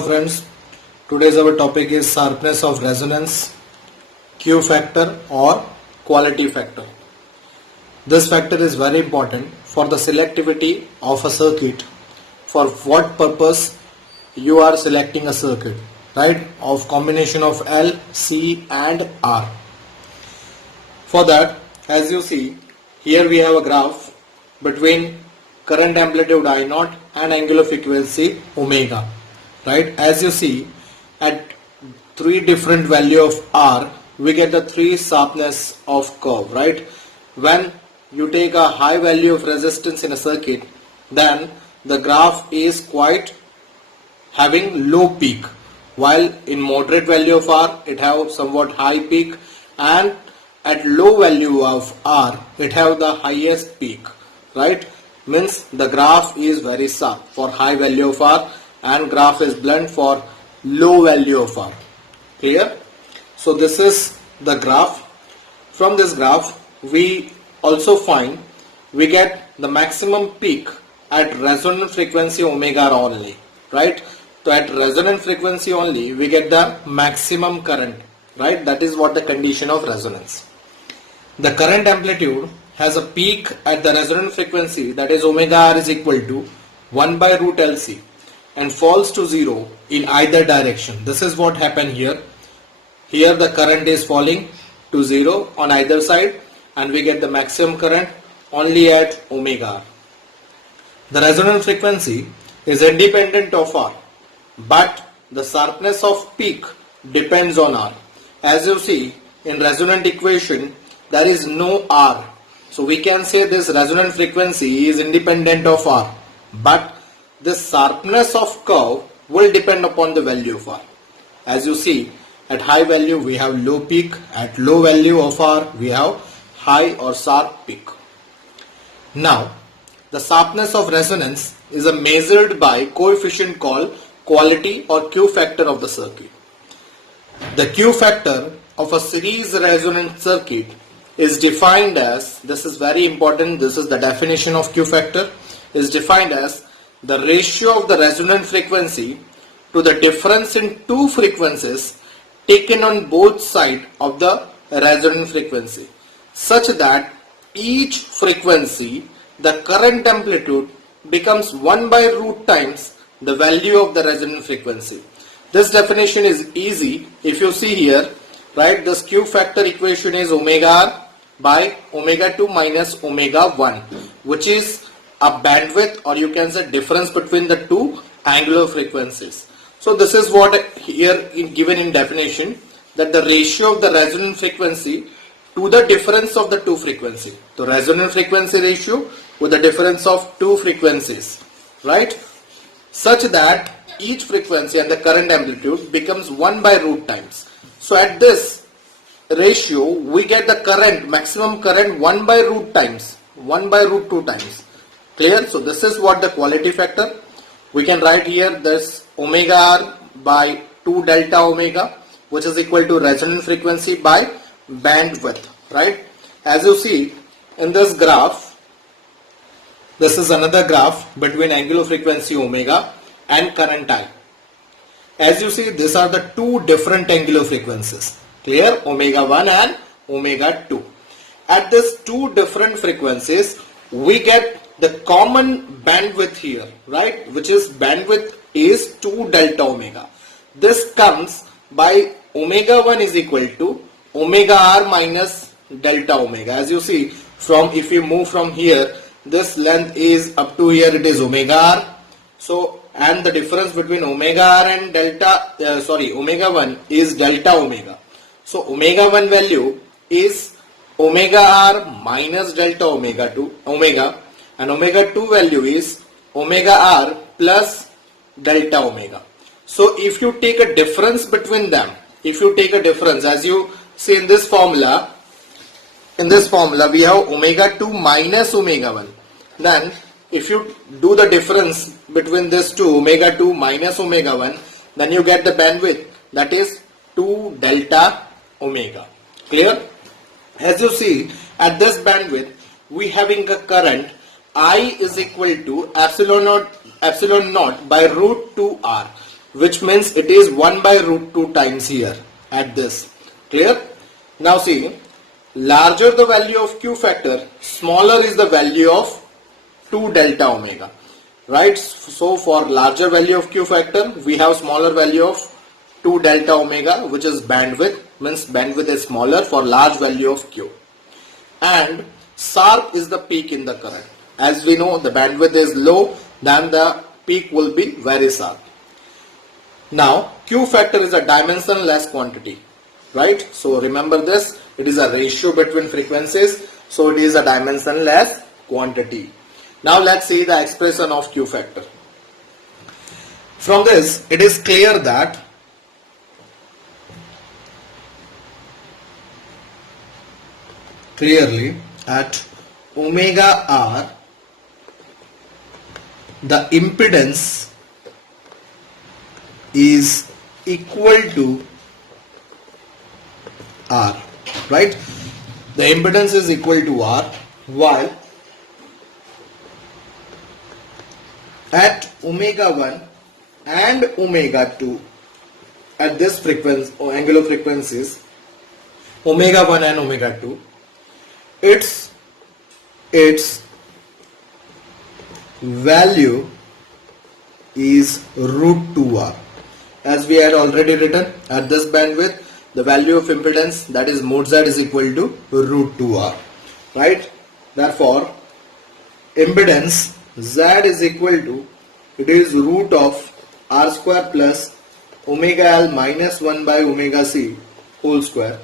Hello friends, today's our topic is sharpness of resonance, Q factor or quality factor. This factor is very important for the selectivity of a circuit. For what purpose you are selecting a circuit, right? Of combination of L, C and R. For that, as you see, here we have a graph between current amplitude I0 and angular frequency omega. Right, as you see, at three different value of R, we get the three sharpness of curve. Right, when you take a high value of resistance in a circuit, then the graph is quite having low peak, while in moderate value of R it have somewhat high peak, and at low value of R it have the highest peak. Right, means the graph is very sharp for high value of R and graph is blunt for low value of R. Clear? So this is the graph. From this graph we also find we get the maximum peak at resonant frequency omega R only. Right? So at resonant frequency only we get the maximum current. Right? That is what the condition of resonance. The current amplitude has a peak at the resonant frequency, that is omega R is equal to 1 by root LC, and falls to 0 in either direction. This is what happened here. Here the current is falling to 0 on either side and we get the maximum current only at omega R. The resonant frequency is independent of R, but the sharpness of peak depends on R. As you see, in resonant equation there is no R. So we can say this resonant frequency is independent of R, but this sharpness of curve will depend upon the value of R. As you see, at high value we have low peak, at low value of R we have high or sharp peak. Now, the sharpness of resonance is measured by coefficient called quality or Q factor of the circuit. The Q factor of a series resonant circuit is defined as, this is very important, this is the definition of Q factor, is defined as the ratio of the resonant frequency to the difference in two frequencies taken on both sides of the resonant frequency, such that each frequency the current amplitude becomes 1 by root times the value of the resonant frequency. This definition is easy. If you see here, right, this Q factor equation is omega R by omega 2 minus omega 1, which is a bandwidth, or you can say difference between the two angular frequencies. So this is what here given in definition, that the ratio of the resonant frequency to the difference of the two frequencies. The resonant frequency ratio with the difference of two frequencies, right? Such that each frequency and the current amplitude becomes 1 by root times. So at this ratio we get the current, maximum current 1 by root times, 1 by root 2 times. Clear? So this is what the quality factor. We can write here this omega R by 2 delta omega, which is equal to resonant frequency by bandwidth. Right? As you see in this graph, this is another graph between angular frequency omega and current I. As you see, these are the two different angular frequencies. Clear? Omega 1 and omega 2. At these two different frequencies, we get the common bandwidth here, right, which is bandwidth is 2 delta omega. This comes by omega 1 is equal to omega R minus delta omega. As you see, from if you move from here, this length is up to here, it is omega R. So, and the difference between omega R and omega 1 is delta omega. So omega 1 value is omega R minus delta omega 2 omega, and omega 2 value is omega R plus delta omega. So if you take a difference between them, if you take a difference, as you see in this formula we have omega 2 minus omega 1. Then if you do the difference between this two, omega 2 minus omega 1, then you get the bandwidth, that is 2 delta omega. Clear? As you see, at this bandwidth we having a current I is equal to epsilon naught by root 2R. which means it is 1 by root 2 times here at this. Clear? Now see, larger the value of Q factor, smaller is the value of 2 delta omega. Right? So for larger value of Q factor, we have smaller value of 2 delta omega, which is bandwidth, means bandwidth is smaller for large value of Q. And sharp is the peak in the current. As we know, the bandwidth is low, then the peak will be very sharp. Now, Q factor is a dimensionless quantity, right? So remember this, it is a ratio between frequencies, so it is a dimensionless quantity. Now let's see the expression of Q factor. From this, it is clear that clearly at omega r, the impedance is equal to R, right? The impedance is equal to R, while at omega 1 and omega 2, at this frequency or angular frequencies, omega 1 and omega 2, its value is root 2R. As we had already written, at this bandwidth, the value of impedance, that is mod Z, is equal to root 2R, right? Therefore, impedance Z is equal to, it is root of R square plus omega L minus 1 by omega C whole square,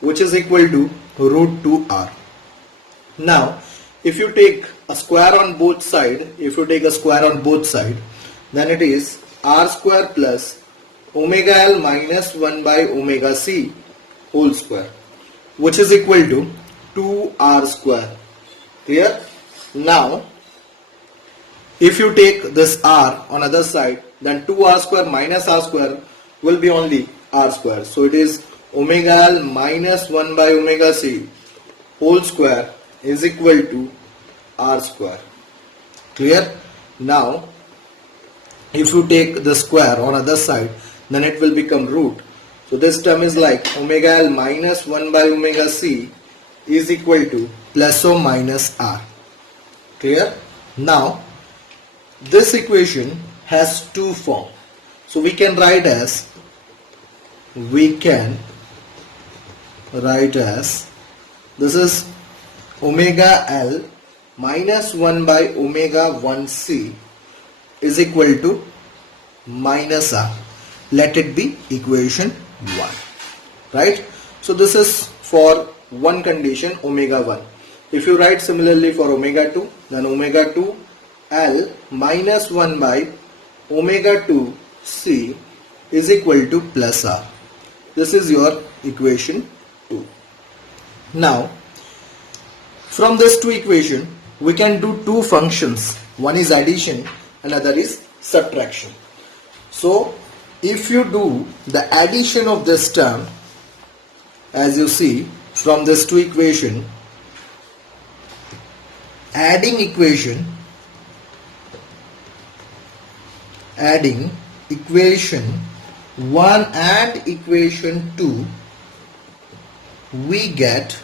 which is equal to root 2R. Now, if you take a square on both sides, then it is R square plus omega L minus 1 by omega C whole square, which is equal to 2R square. Clear? Now, if you take this R on other side, then 2R square minus R square will be only R square. So it is omega L minus 1 by omega C whole square is equal to R square. Clear? Now, if you take the square on other side, then it will become root. So this term is like omega L minus 1 by omega C is equal to plus or minus R. Clear? Now, this equation has two forms. So we can write as this is omega L minus 1 by omega 1C is equal to minus R. Let it be equation 1, right? So this is for one condition, omega 1. If you write similarly for omega 2, then omega 2 L minus 1 by omega 2 C is equal to plus R. This is your equation 2. Now, from this two equation, we can do two functions. One is addition, another is subtraction. So, if you do the addition of this term, as you see from this two equation, adding equation 1 and equation 2, we get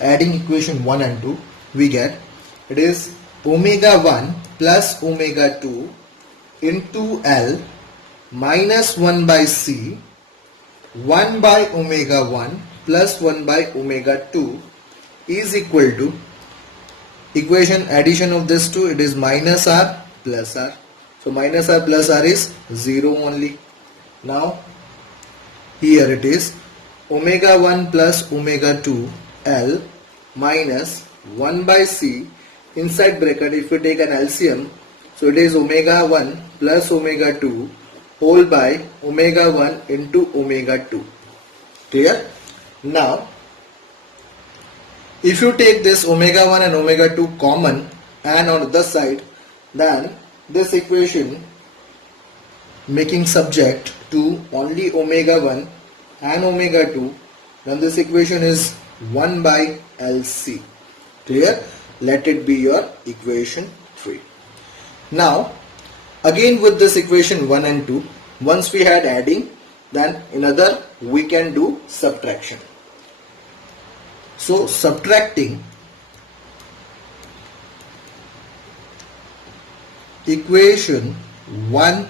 adding equation 1 and 2, we get it is omega 1 plus omega 2 into L minus 1 by C 1 by omega 1 plus 1 by omega 2 is equal to equation addition of this two, it is minus R plus R. So minus R plus R is 0 only. Now here it is omega 1 plus omega 2 L minus 1 by C, inside bracket if you take an LCM, so it is omega 1 plus omega 2 whole by omega 1 into omega 2. Clear? Now, if you take this omega 1 and omega 2 common and on the side, then this equation making subject to only omega 1 and omega 2, then this equation is 1 by LC. Clear? Let it be your equation 3. Now, Again with this equation 1 and 2, once we had adding, then another we can do subtraction. So subtracting equation 1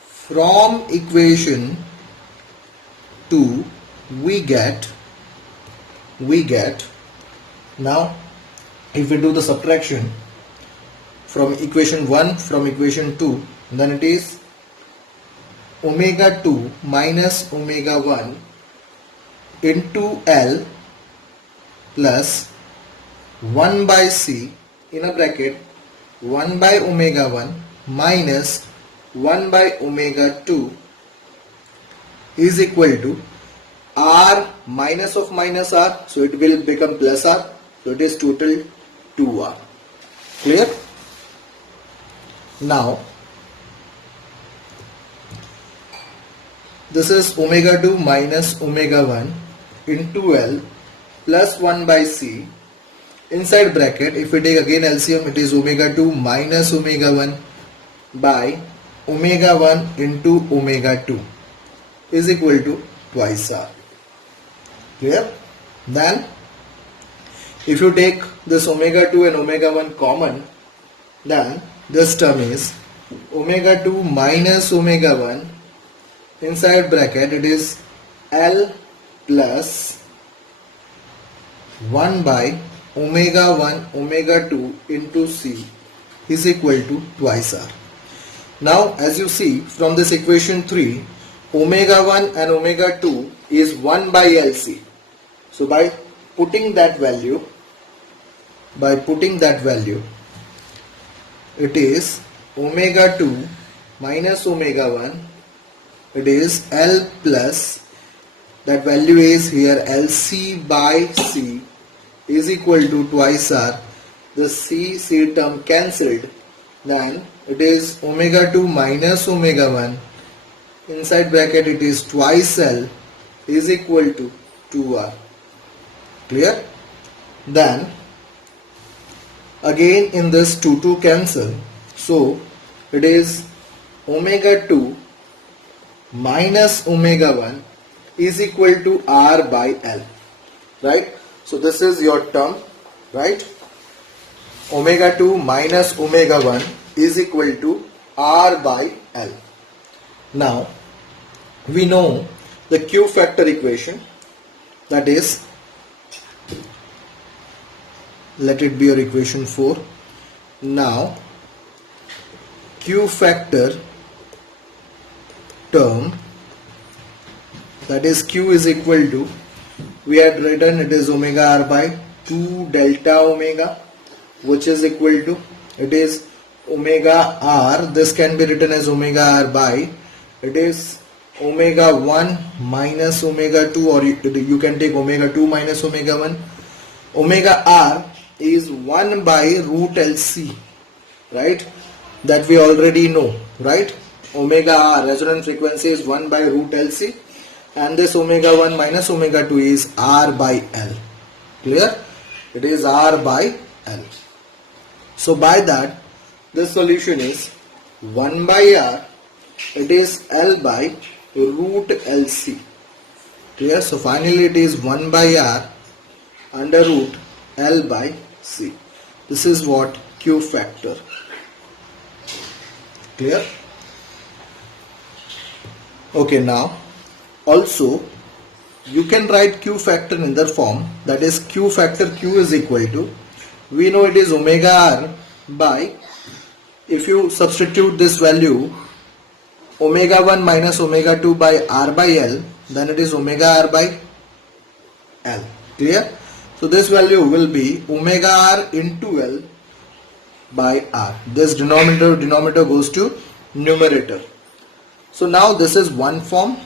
from equation 2, we get now if we do the subtraction from equation 1 from equation 2, then it is omega 2 minus omega 1 into L plus 1 by C in a bracket 1 by omega 1 minus 1 by omega 2 is equal to R minus of minus R, so it will become plus R, so it is total 2R. Clear? Now this is omega 2 minus omega 1 into L plus 1 by C. Inside bracket, if we take again LCM, it is omega 2 minus omega 1 by omega 1 into omega 2 is equal to twice R. Clear? Then if you take this omega 2 and omega 1 common, then this term is omega 2 minus omega 1, inside bracket it is L plus 1 by omega 1 omega 2 into C is equal to twice R. Now as you see from this equation 3, omega 1 and omega 2 is 1 by LC. So by putting that value, it is omega 2 minus omega 1, it is L plus, that value is here LC by C is equal to twice R. The C term cancelled, then it is omega 2 minus omega 1, inside bracket it is twice L is equal to 2R. Clear? Then again in this 2 cancel, so it is omega 2 minus omega 1 is equal to R by L, right? So this is your term, right? Omega 2 minus omega 1 is equal to R by L. Now we know the Q factor equation, that is, let it be your equation 4. Now Q factor term, that is Q is equal to, we had written it is omega R by 2 delta omega, which is equal to, it is omega R, this can be written as omega R by, it is omega 1 minus omega 2, or you can take omega 2 minus omega 1. Omega R is 1 by root LC, right? That we already know, right? Omega R, resonant frequency, is 1 by root LC, and this omega 1 minus omega 2 is R by L. Clear? It is R by L. So by that, this solution is 1 by R, it is L by root LC. Clear? So finally it is 1 by R under root L by C. This is what Q factor. Clear? Okay, now also you can write Q factor in the form, that is Q factor Q is equal to, we know it is omega R by, if you substitute this value omega 1 minus omega 2 by R by L, then it is omega R by L. Clear? So this value will be omega R into L by R. This denominator goes to numerator. So now this is one form.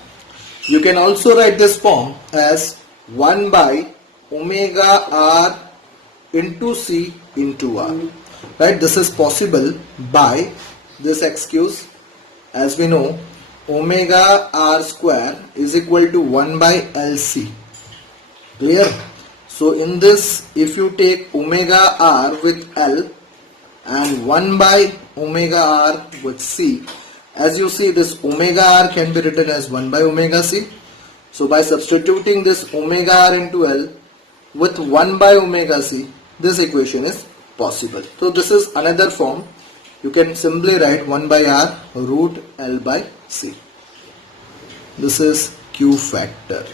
You can also write this form as 1 by omega R into C into R. Right? This is possible by this excuse. As we know, omega R square is equal to 1 by LC. Clear? So in this, if you take omega R with L, and 1 by omega r with c. As you see, this omega r can be written as 1 by omega c. So by substituting this omega r into L with 1 by omega c, this equation is possible. So this is another form. You can simply write 1 by r root L by c. This is Q factor.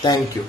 Thank you.